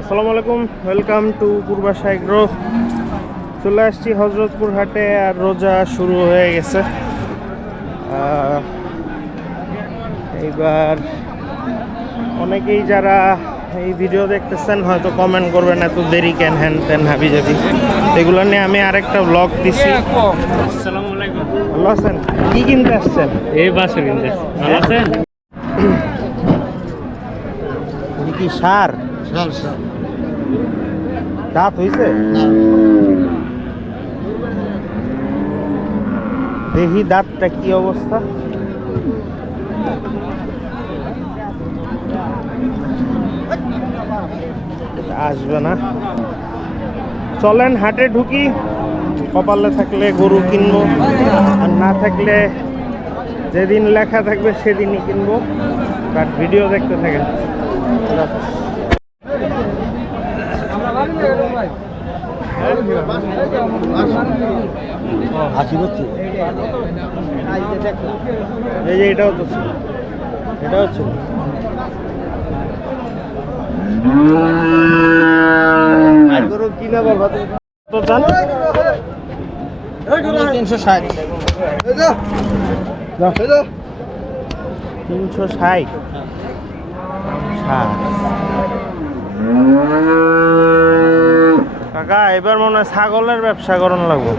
আসসালামু আলাইকুম, welcome to Purbasha agro. চলে আসছি হজরতপুর হাটে, আর রোজা শুরু হয়ে গেছে। এইবার অনেকেই যারা এই ভিডিও দেখতেছেন হয়তো কমেন্ট করবেন এত দেরি কেন, হ্যান তেন হাবি যাবি। এগুলো নিয়ে আমি আরেকটা ব্লগ দিছি। আসসালামু আলাইকুম। ভালো আছেন? কি কিনতে আসছেন? এই বাসে কিনতে ভালো আছেন? কি সার দাঁত হইছে? দেখি দাঁতটা কি অবস্থা। আসবে না। চলেন হাটে ঢুকি। কপালে থাকলে গরু কিনবো, আর না থাকলে যেদিন লেখা থাকবে সেদিনই কিনবো। বাট ভিডিও দেখতে থাকেন। এই যে এটা হচ্ছে, এটা হচ্ছে কিনা বলবা তো জান 360 360 কাকা, এবার মনে হয় ছাগলের ব্যবসা করন লাগবো।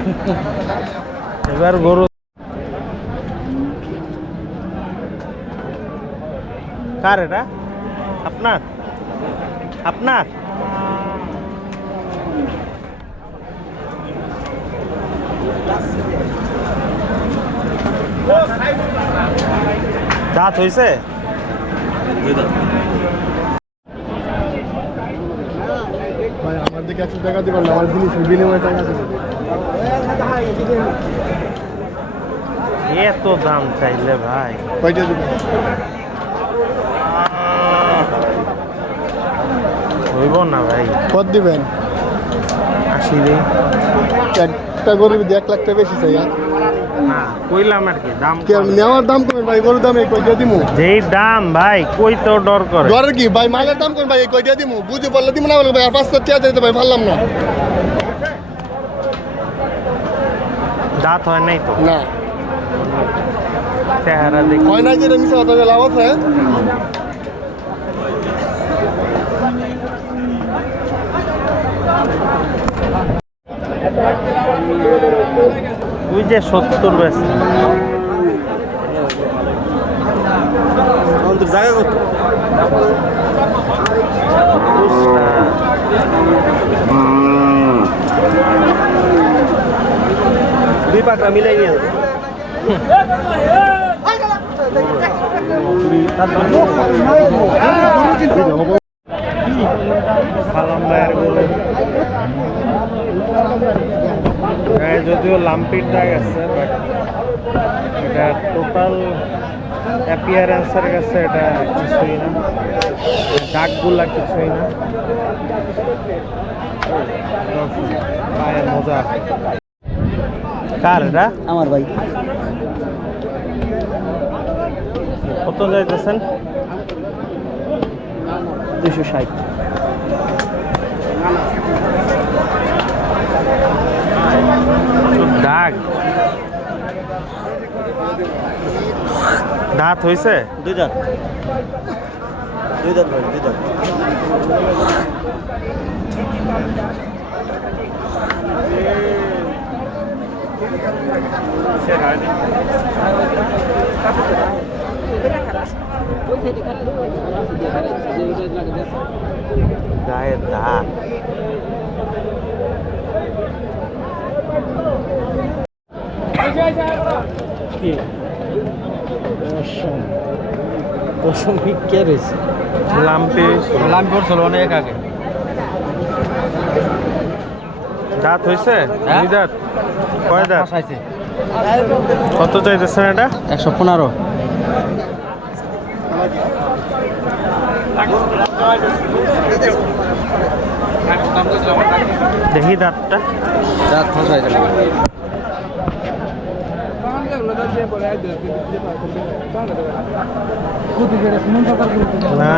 এবার গরু কার? এটা আপনার? আপনার দাঁত হয়েছে? ভাই আমার দিকে 100 টাকা দিবেন, আমার জিনিস বিনিময়ে টাকা দিবেন। এত দাম চাইলে ভাই? কয়টা দিবেন? হইব না ভাই। কত দিবেন? 80 দিই। একটা গরু 1 লাখ টাকা বেশি চাই। না কইলাম আর কি, দাম নেওয়ার দাম কমেন ভাই, গরুর দাম এই কয়টা দিমু? যেই দাম ভাই কই তো ডর করে। ডরের কি ভাই, মালের দাম কমেন ভাই, এই কয়টা দিমু? বুঝে বললে দিমু না বলবো ভাই, আর 500 টাকা দিতে ভাই, পারলাম না। দাঁত হয় নাই তো? না চেহারা দেখি হয় না, যেটা মিশা কথা লাভ আছে। তুই যে 70 বেশ জায়গা কত? দুই পাকড়া মিলাই নিয়ে যদিও লাম্পির দাগ আছে, বাট এটা টোটাল অ্যাপিয়ারেন্সের কাছে এটা কিছুই না, দাগগুলা কিছুই না। পায়ের মজা। কার এটা? আমার ভাই। কত যাইতেছেন? 260। দাগ দাঁত হয়েছে? দুই দাঁত ভাই, দুই দাঁত। গায়ের দাগ। দশমিক কে রয়েছে? লাম্পি পড়ছিল অনেক আগে। দাঁত হয়েছে? দুই দাঁত? কয় দাঁত? আছে। কত চাইতেছেন এটা? 115। দেখি দাঁতটা। দাঁত খসাই গেল। না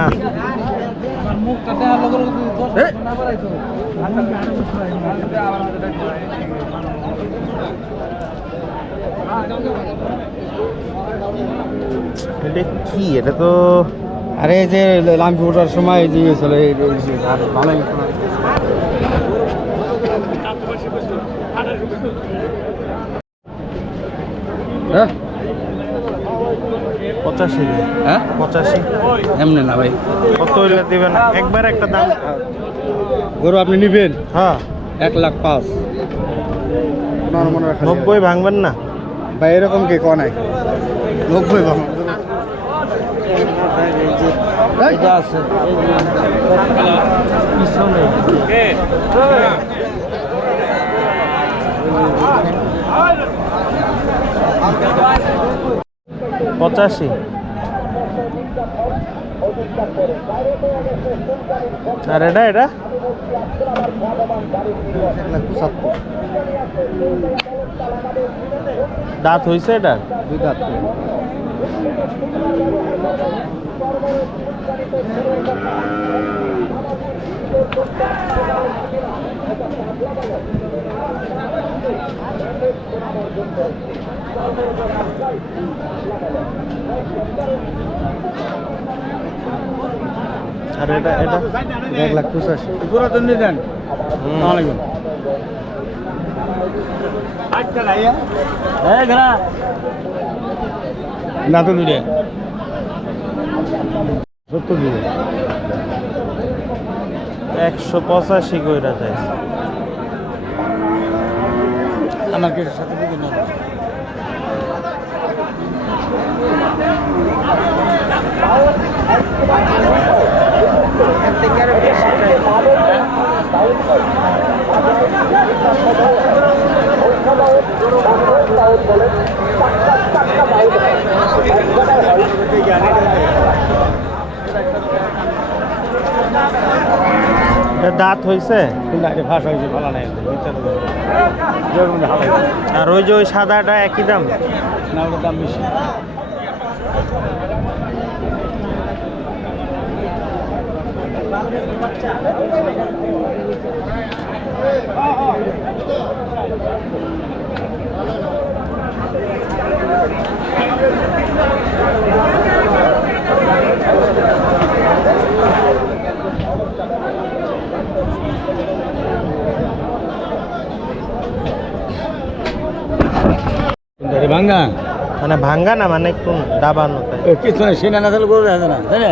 এটা কি? এটা তো আরে এই যে লাম্পি ওঠার সময় যে ছিল ভালোই হ্যাঁ 85 হ্যাঁ 85 এমনি না ভাই কত হইলে দিবেন একবার একটা দাম? গরু আপনি নিবেন হ্যাঁ 1,05,000 মনে রাখা 90 ভাঙবেন না? ভাই এরকম কে কোয়া নাই 90 ভাঙবেন এটা আছে পিছনে 85 আর এটা এটা দাঁত হইছে এটা? দুই দাঁত আর এটা এটা 1,85,000 পুরো তো নিয়ে দেন আসসালামু না তো নিয়ে 70 দিবে 185 কইরা যায়। আমার কি সাথে দিকে না দাঁত হইছে? ভাষা হয়েছে ভালো নাই আর ওই যে ওই সাদাটা একই দাম? না ওটার দাম বেশি ভাঙ্গা মানে ভাঙ্গা না, মানে একটু দাবানো তাই? কিছু না সেনা না তাহলে গরু আছে না তাই না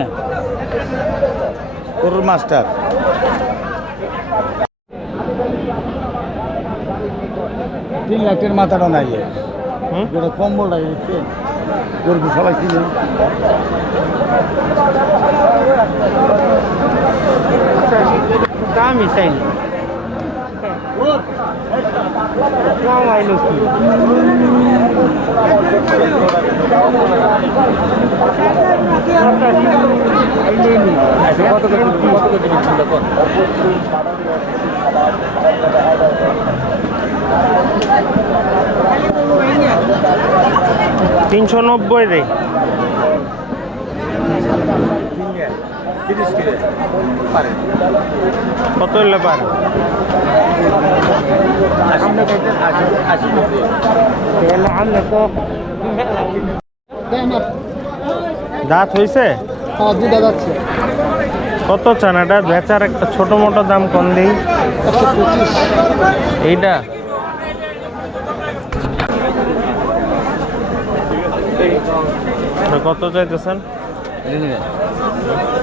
গরুর মাস্টার 3 লাখের মাথাটা নাই যেটা কম্বলটা দিচ্ছে গরু সবাই কিনে দামই চাইনি কত চিন্তা কর 390 রে। কত হইলে পারে? দাঁত হইছে? দুটা যাচ্ছে কত চান এটা বেচার? একটা ছোট মোটো দাম কম দিই। 125 এইটা কত চাইতেছেন?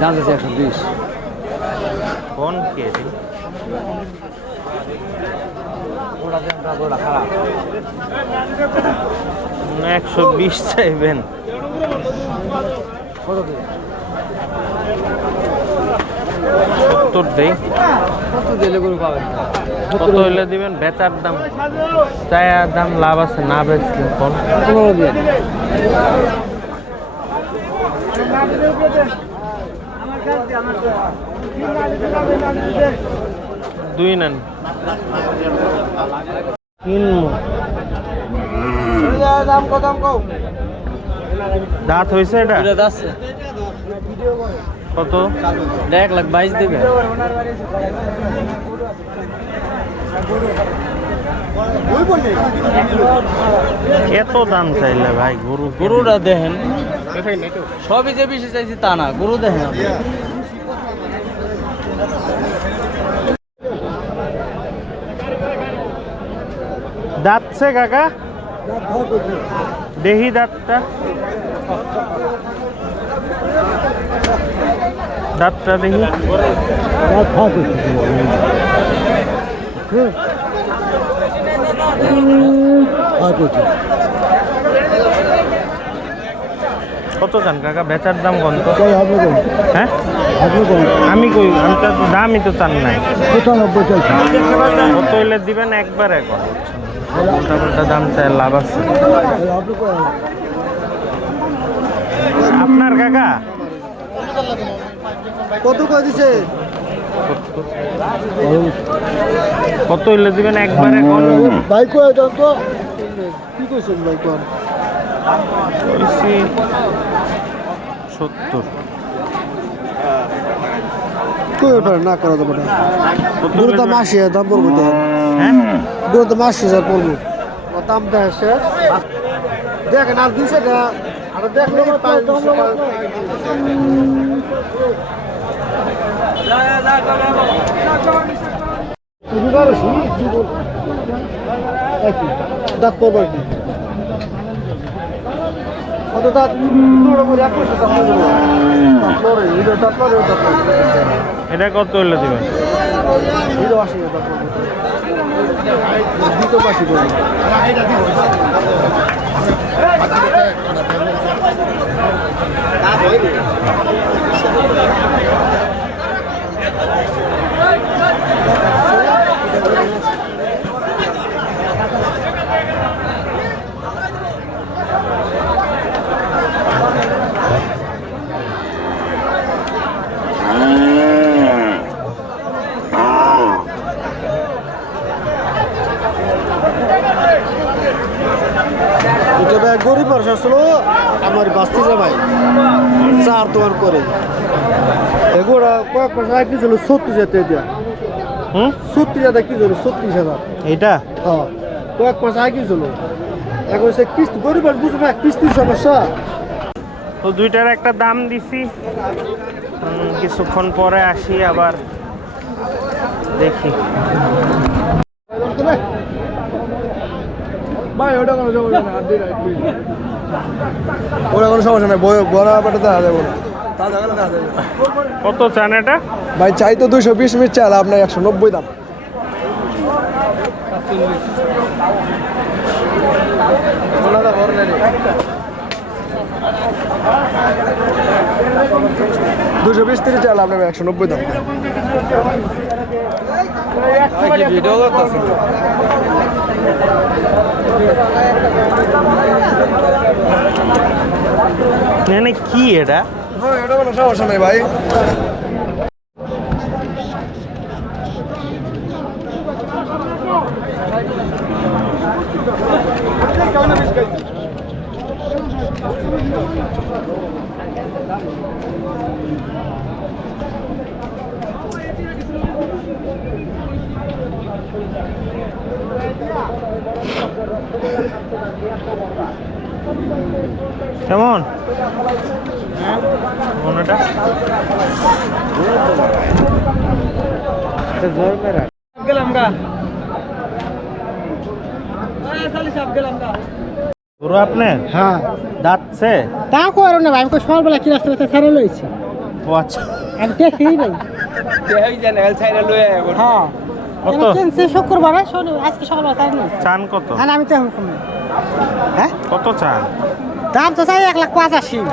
দাম আছে 120 কোন কে? 120 চাইবেন? 70 দেই। কত হইলে দিবেন? বেচার দাম চায়ার দাম লাভ আছে না বেচলে কোন? 15 দিন দুই নেন কিনবো দাম কত কও দাঁত হয়েছে এটা এটা যাচ্ছে কত 1,22,000 দেবে এত দাম চাইলে ভাই গরু গরুটা দেখেন সবই যে বেশি চাইছি তা না গরু দেখেন আপনি। দাঁতছে কাকা দেহি দাঁতটা দাঁতটা দেখি কত চান কাকা বেচার দাম কত হ্যাঁ আমি কই আমি তো দামই তো চান নাই 95 কত হইলে দিবেন একবার এখন উল্টা পাল্টা দাম চাই লাভ আছে আপনার কাকা কত করে দিছে কত হইলে দিবেন একবার এখন ভাই কয় দাম তো কি কইছেন ভাই কোন কইছি 70 কই ওটা না করা যাবে না কত গরু হইলে দাম দিবেন? 80 দাম পড়বে তো হ্যাঁ গরু দাম 80 পড়বে দাম দেশে দেখেন আর 200 টাকা আর দেখলে দাঁত পড়বে কি কত দাঁত এটা কত হইলে দিবেন গরিব মানুষ আসলো আমার বাস্তি জামাই চার দোকান করে এগুলা কয়েক মাস আগে কি ছিল 36,000 দিয়া হুম 36,000 কি ছিল 36,000 এইটা হ্যাঁ কয়েক মাস আগে ছিল এখন সে কিস্তি গরিব মানুষ বুঝবে না কিস্তির সমস্যা তো দুইটার একটা দাম দিছি কিছুক্ষণ পরে আসি আবার দেখি ভাই ওটা কোনো সমস্যা না ওরা কোনো সমস্যা নাই বড় ব্যাপারটা দেখা যাবে না তা দেখা যাবে কত চান এটা ভাই চাই তো 220 মিনিট চাল আপনার 190 দাম দুশো 20 চাল আপনার 190 দাম ভিডিও করতেছে মানে কি এটা এটা কোনো সমস্যা নাই ভাই কেমন কেমন এটা জোর মেরা গরু আপনার হ্যাঁ দাঁতছে তা করো না ভাই আমি সকালবেলা কি রাস্তা রাস্তা ছেড়ে লইছি ও আচ্ছা আমি দেখি নাই হ্যাঁ কত কিনছি শুক্রবার শনি আজকে সকালবেলা ছেড়ে লইছি চান কত আর আমি তো এখন কম হ্যাঁ কত চান দাম তো চাই 1,85,000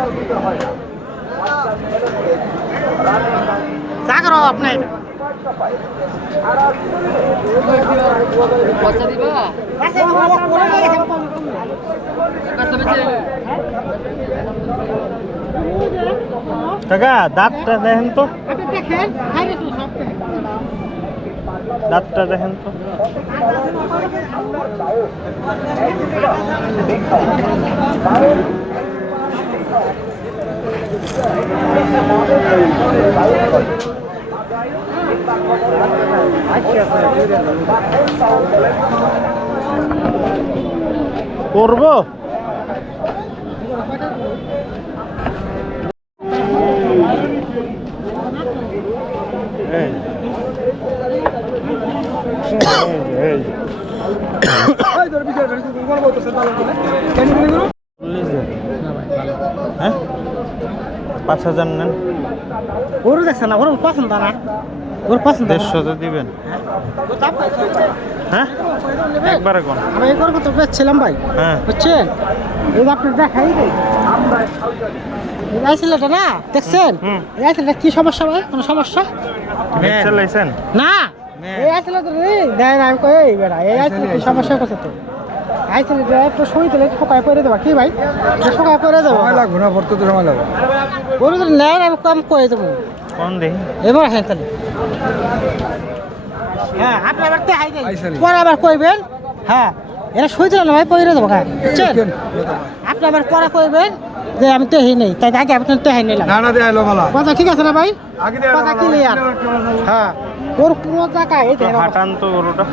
যা করো আপনি কাকা দাঁতটা দেখেন তো আপনি দেখেন দাঁতটা দেখেন তো। করবো হ্যাঁ 5,000 নেন, গরু দেখছে না, গরু পছন্দ না, গরু পছন্দ না। 150 তো দিবেন। হ্যাঁ একবারে কোন আমি এই গরু তো বেচছিলাম ভাই, হ্যাঁ বুঝছেন? এই যে আপনি দেখাই রে, এই আইসিলেটা না দেখছেন? হুম। এই আইসিলেটা কি সমস্যা ভাই? কোনো সমস্যা বেচে লাইছেন? না? এই আইসিলেটা রে দেয় না, আমি কই এই বেড়া এই আইসিলেটা কি সমস্যা করছে তো? আইসিলেটা একটু সই দিলে শোকায় পড়ে দেবা কি ভাই? শোকায় পড়ে দেবো, সময় লাগবে না, ভর্তি সময় লাগবে। গরু যদি নেন আমি কম করে দেবো। কোন দেখি এবার হ্যাঁ তাহলে হ্যাঁ আপনি আবার তে হাই দেন পরে আবার কইবেন। হ্যাঁ এটা সই দিল না ভাই, পরে দেবো হ্যাঁ, বুঝছেন? আপনি আবার পরে কইবেন যে আমি তেহি নেই, তাই আগে আপনি তেহাই নিলাম। না দিয়ে এলো মালা কথা ঠিক আছে না ভাই? আগে দিয়ে কথা ক্লিয়ার। হ্যাঁ ওর পুরো জায়গা এই তো দেখেন হাঁটান তো গরুটা।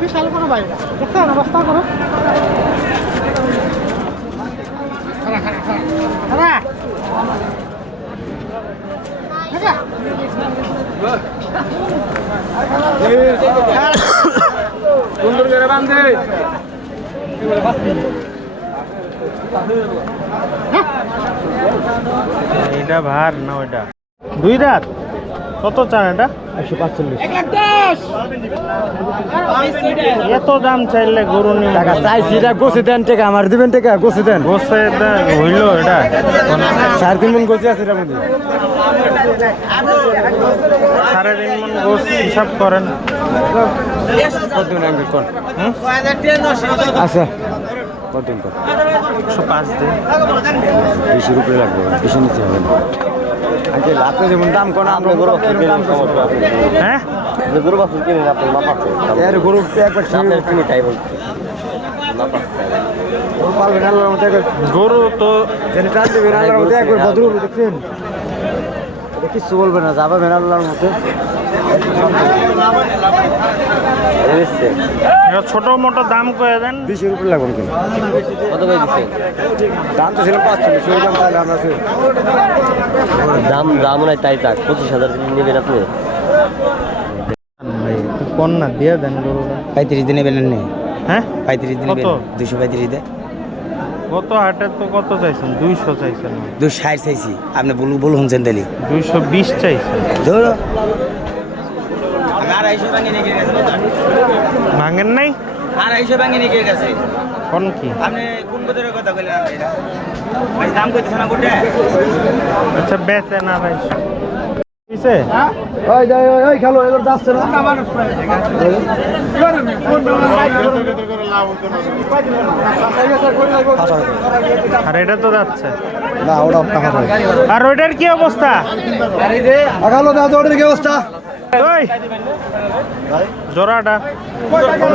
বিশাল কোনো ভাই দেখছেন অবস্থা করো। সুন্দর করে বাঁধে এটা ভার না ওইটা? 2 রাত কত চান এটা? 145 এত দাম চাইলে গরু নিয়ে টাকা চাইছি, এটা গোছে দেন, টাকা আমার দিবেন, টাকা গোছে দেন। গোসে হইল এটা 3.5 মণ গোছে আছে এটার মধ্যে। 3.5 মণ গোস হিসাব করেন। কত দিন আগে কোন হুম? আচ্ছা কত দিন কর 105 দিন। 20 রুপিয়া লাগবে, বেশি নিতে হবে না। আগে লাতে যেমন দাম কোন আমরা গরু হ্যাঁ গরু বাছুর কিনেন আপনি মাপাচ্ছে এর গরু একবার আপনার কিনে তাই বলছে গরু পালবেন আল্লাহর মতো, একবার গরু তো যেন টান দেবেন আল্লাহর মতো, একবার বদরুল দেখছেন, এটা কিছু বলবে না, যাবেন আল্লাহর মতো। এটা ছোট মোটো দাম করে দেন। 20 রুপিয়া লাগবে কেন? কত করে দিচ্ছে দাম তো ছিল 500, সেই দাম তাহলে আমরা দাম দাম নাই তাই থাক 25,000 নেবেন আপনি ভাই কোন না দিয়ে দেন গরুটা। 35 দিনে বেলেন নেই, হ্যাঁ 35 দিনে কত? 235 দেয়, কত হাটে তো কত চাইছেন? 200 চাইছেন, 260 চাইছি, আপনি বলুন শুনছেন তাহলে 220 চাইছেন। ধরো আমি 250 ভাঙে নিয়ে গেছে, ভাঙেন নাই 250 ভাঙে নিয়ে গেছে। কোন কি? আপনি কোন বদরের কথা কইলেন? এটা ভাই দাম কইতেছ না গোটে? আচ্ছা বেচে না ভাই কিসে? ওই যাই ওই খেলো, এবার যাচ্ছে না। আর এটা তো যাচ্ছে না ওটা টাকা পাবে। আর ওইটার কি অবস্থা? আগালো দাও তো, ওটার কি অবস্থা? ওই জোড়াটা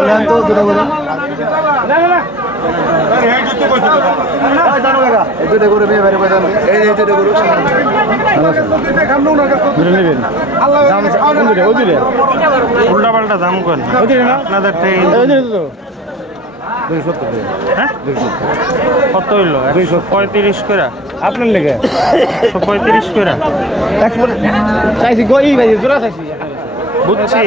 নেন তো দুটো করে। এই দুটো করে মেয়ে বাইরে বাইরে আনবে। এই দুটো করে উল্টা পাল্টা দাম করেন আপনাদের থেকে। হ্যাঁ কত হইলো? 135 করে আপনার লেগে 135 করে চাইছি গো, এই ভাই জোড়া চাইছি। বুঝছি।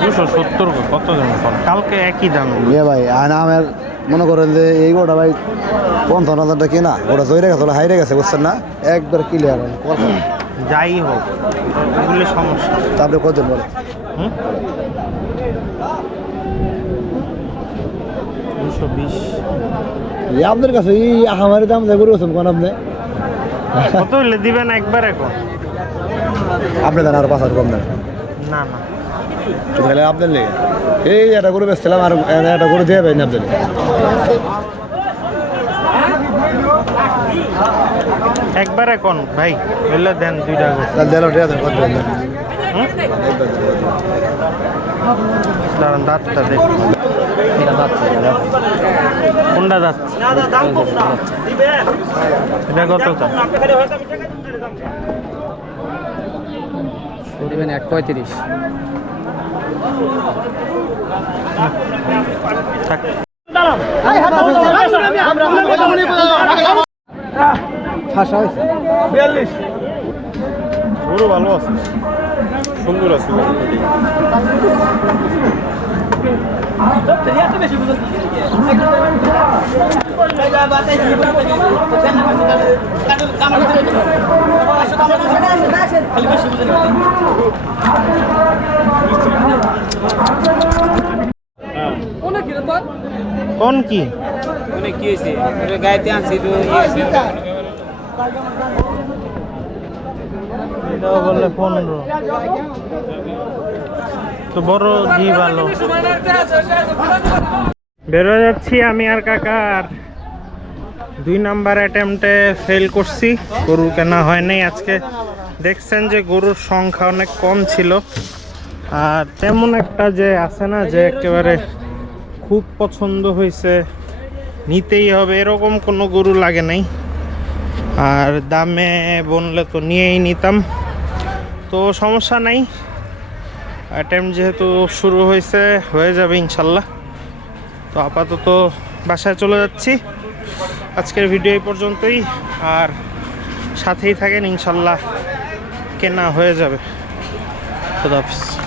দুশো সত্তর কত জন কালকে একই দাম ভাই আমার মনে করেন যে এই গোটা ভাই ৫৫,০০০ কিনা ওটা জয়রে গেছে ওটা হাইরে গেছে বুঝছেন না একবার ক্লিয়ার যাই হোক এগুলি সমস্যা। তারপরে কতজন বলে 220 আপনার কাছে এই আমার দাম যা করে কোন আপনি কত হইলে দিবেন একবার এখন? আপনি দেন আর ৫,০০০ কম দেন না না তাহলে আপনার লেগে এই এটা করে বেচছিলাম আর এটা করে দিয়ে ভাই না আপনার একবার এখন ভাই হইলে দেন 2টা করে। দেন ওটা দেন কত দেন দাঁড়ান দাঁতটা দেখ কোনটা দাঁত এটা কত চান? দিবেন 1.35। থাক গরু ভালো আছে সুন্দর আছে কোন কি কি হয়েছে গাইতে আনছি তো এটাও বলে 15 তো বড় জি ভালো বেরো যাচ্ছি আমি আর কাকা আর 2 নাম্বার অ্যাটেম্পটে ফেল করছি গরু কেনা হয় নাই আজকে দেখছেন যে গরুর সংখ্যা অনেক কম ছিল আর তেমন একটা যে আছে না যে একেবারে খুব পছন্দ হয়েছে নিতেই হবে এরকম কোনো গরু লাগে নাই আর দামে বললে তো নিয়েই নিতাম তো সমস্যা নাই অ্যাটেম্প যেহেতু শুরু হয়ে যাবে ইনশাল্লাহ তো আপাতত বাসায় চলে যাচ্ছি আজকের ভিডিও এই পর্যন্তই আর সাথেই থাকেন ইনশাল্লাহ কেনা হয়ে যাবে খুদা হাফেজ।